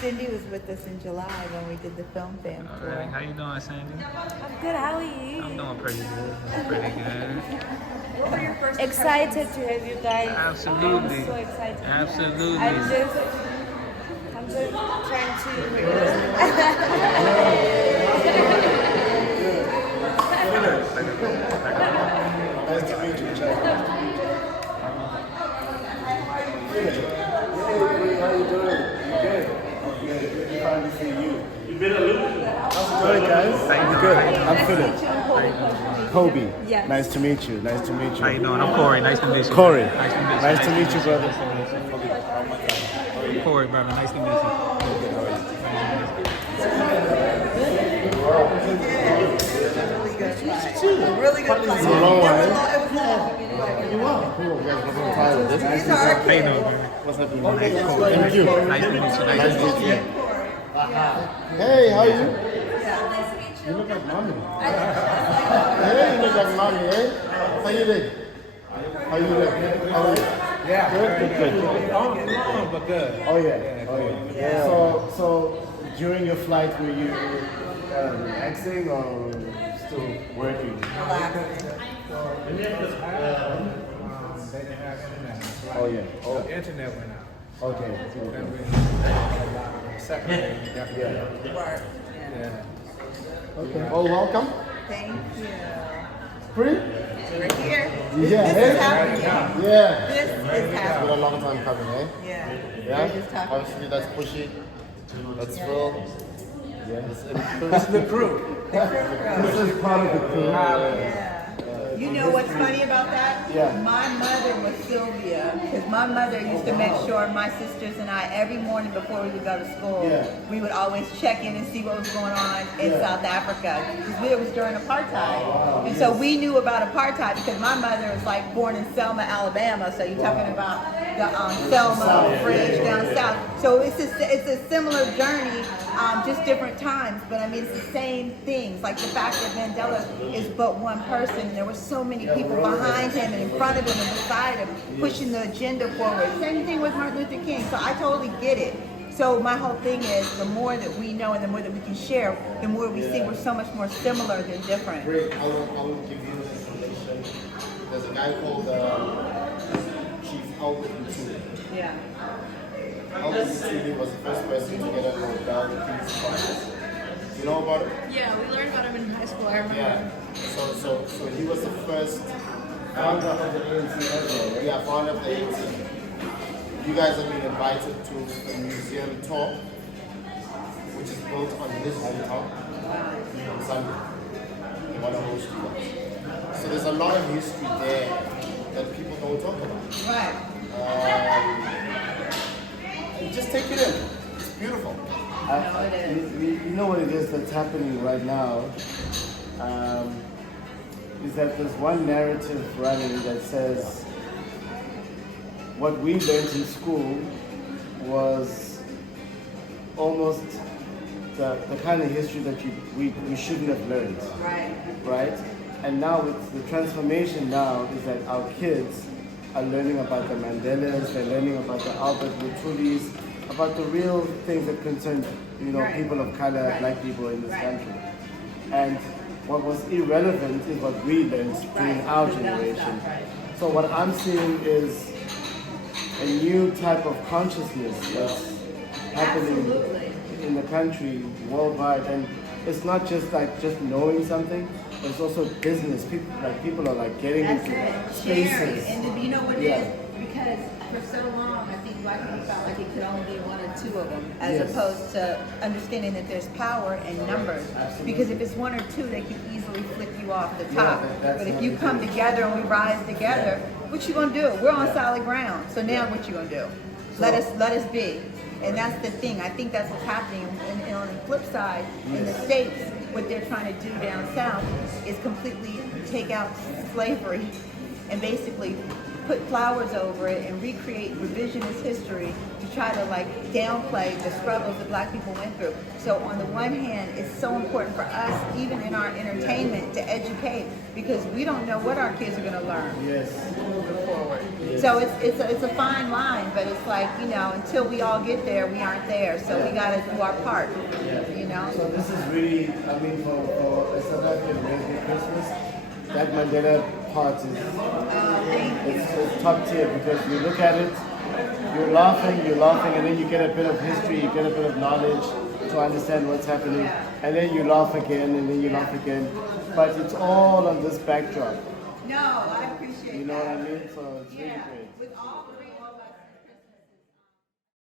Cindy was with us in July when we did the film fam All tour. right, how you doing, Sandy? I'm good. How are you? I'm doing pretty good. Pretty good. What were your first excited to have you guys. Absolutely. I'm so excited. Absolutely. I'm just trying to. Nice to meet you, Chad. Hey, how you doing? You good? Good. Finally see you. You been elusive. How's it going, guys? How you Good. doing? I'm Philip. Kobe. Yes. Nice to meet you. Nice to meet you. How you doing? I'm Corey. Nice to meet you. Corey. Nice to meet you. Nice to meet you, brother. Corey, brother. Nice to meet you. Really good It's a long one. It was long. You are. Cool. We have a title. These are our How you kids. doing, man? What's up, man? Nice to meet you. Thank you. Nice to meet you. Nice to meet you. Hey, how are you? You look like mommy. Hey, you look like mommy, eh? How you doing? How you doing? How are you? Yeah, Good, good, good. long, but good. Oh yeah, oh yeah. So during your flight, were you relaxing or still working? They didn't have internet. Oh yeah. Oh, The internet went out. okay. And Okay. we second day, definitely. Work. Yeah. Okay. Oh, welcome. Thank you. Free? We're here. Yeah. This Hey. is happening. Yeah. This is It's been a happening. long time coming, eh? Yeah. Yeah. We're just talking. Obviously, that's Pushy. That's Phil. Yeah. This is the crew. This is part of the crew. Yeah. You know what's funny about that? Yeah. My mother was Sylvia, because my mother used to make sure my sisters and I, every morning before we would go to school, Yeah. we would always check in and see what was going on in Yeah. South Africa. Because it was during apartheid. And so we knew about apartheid because my mother was like born in Selma, Alabama. So you're talking about the Selma Bridge down south. So it's a similar journey, just different times. But I mean, it's the same things. Like the fact that Mandela is but one person. There were so many people behind him and in front of him and beside him pushing the agenda forward. Same thing with Martin Luther King. So I totally get it. So my whole thing is the more that we know and the more that we can share, the more we see we're so much more similar than different. Great. I will give you this information. There's a guy called Chief Albert Mutuli. Yeah. Albert Mutuli was the first person to get a Nobel Peace Prize. You know about it? Yeah, we learned about him in high school. I remember. Yeah. So he was the first founder of the ANC as well. Yeah, founder of the ANC. You guys have been invited to a museum tour, which is built on his hometown on Sunday. They want to host you guys. So there's a lot of history there that people don't talk about. Right. Just take it in. It's beautiful. it is. You know what it is that's happening right now? Is that there's one narrative running that says what we learned in school was almost the kind of history that we shouldn't have learned, Right. right? And now with the transformation now is that our kids are learning about the Mandelas, they're learning about the Albert Mutulis, about the real things that concern, Right. people of color, Right. black people in this country. And what was irrelevant is what we learned during Right. our The dumb generation. stuff, right. So what I'm seeing is a new type of consciousness that's happening Absolutely. in the country worldwide, and it's not just like just knowing something, but it's also business. People are like getting That's into it. spaces. Sharing. And you know what it Yeah. is? Because for so long, I think black people felt like it could only be one or two of them, as Yes. opposed to understanding that there's power in numbers. Because if it's one or two, they can easily flick you off the top. that's But if you another come thing. together and we rise together, what you gonna do? We're on solid ground. So now what you gonna do? Let us be. And that's the thing. I think that's what's happening. And on the flip side, in the States, what they're trying to do down south is completely take out slavery and basically put flowers over it and recreate revisionist history to try to like downplay the struggles that black people went through. So on the one hand, it's so important for us, even in our entertainment, to educate because we don't know what our kids are gonna learn Yes. moving forward. So it's a fine line, but it's like, you know, until we all get there, we aren't there. So we got to do our part, you know. So this is really, I mean, for a South African American Christmas, that Mandela part is it's top tier because you look at it, you're laughing, and then you get a bit of history, you get a bit of knowledge to understand what's happening, and then you laugh again, and then you laugh again. But it's all on this backdrop. No, I appreciate You know that. what I mean? So it's really Yeah, great. with all